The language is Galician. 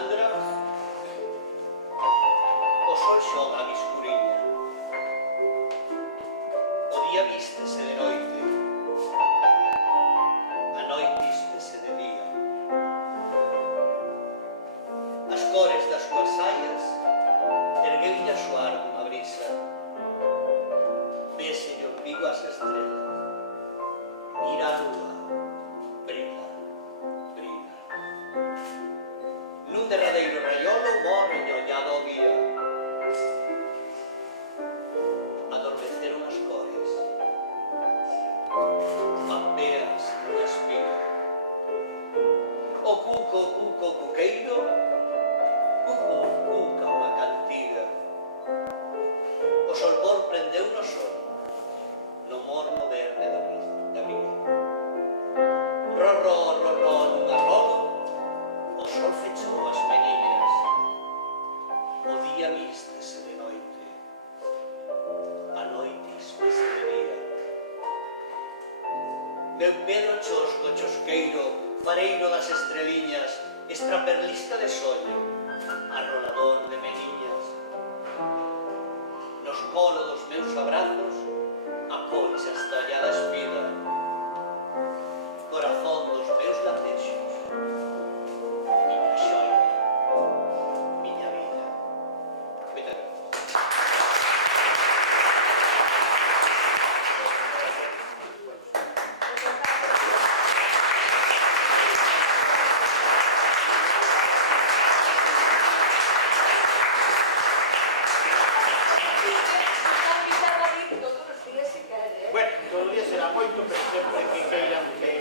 Sandra, o sol xoga a biscuriña. O día vístese de noite, a noite vístese de día. As cores das súas saias ergueulle a soar unha brisa. Véselle o umbigo as estrelas. Mira a lúa, brila, brila. Nun derradeiro raiolo morre ollado o día. Adormeceron as cores. Papeas unha espiga. O cuco, cuqueiro, cucu, cuca unha cantiga. O solpor prendeu no sol, no morno verde da briga. Rorró, rorró nun arrodo, o sol fechou as meniñas. O día vístese de noite, a noite vístese de día. Meu Pedro chosco, chosqueiro, fareiro das estreliñas, extraperlista de soño, arrolador de meniñas. Nos colo dos meus abrazos, a concha estallada espida, corazón dos meus latexos, miña xoia, miña vida. Moitas gracias. Bueno, todo día será moito, pero sempre que queiran que